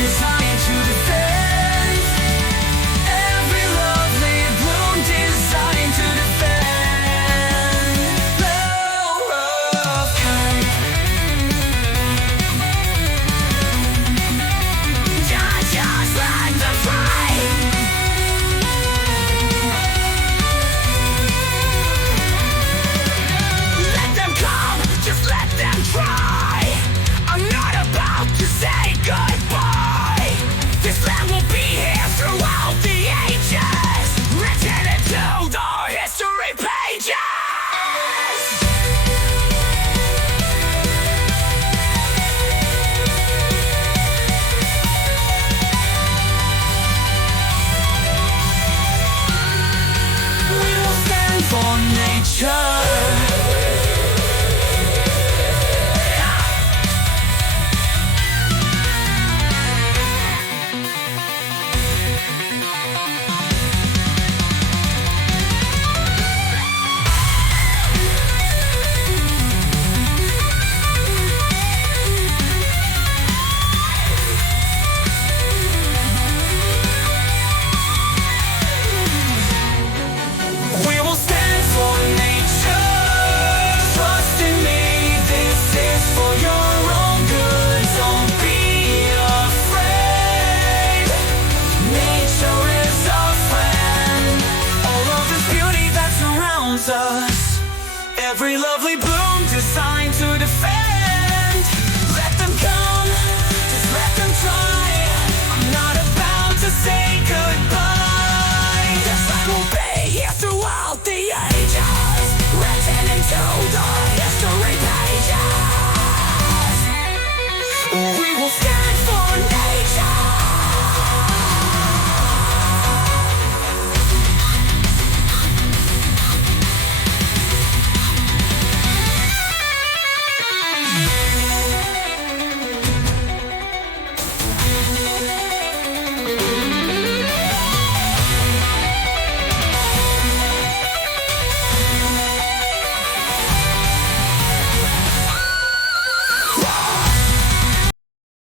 designed to defend. Every lovely bloom designed to defend. Love kind. Just let them try. Let them come, just let them try. I'm not about to say goodbye. This land will be here throughout the ages, written into the history pages. We will stand for nature. We will stand for nature. Trust in me, this is for your own good. Don't be afraid. Nature is our friend. All of this beauty that surrounds us, every lovely bloom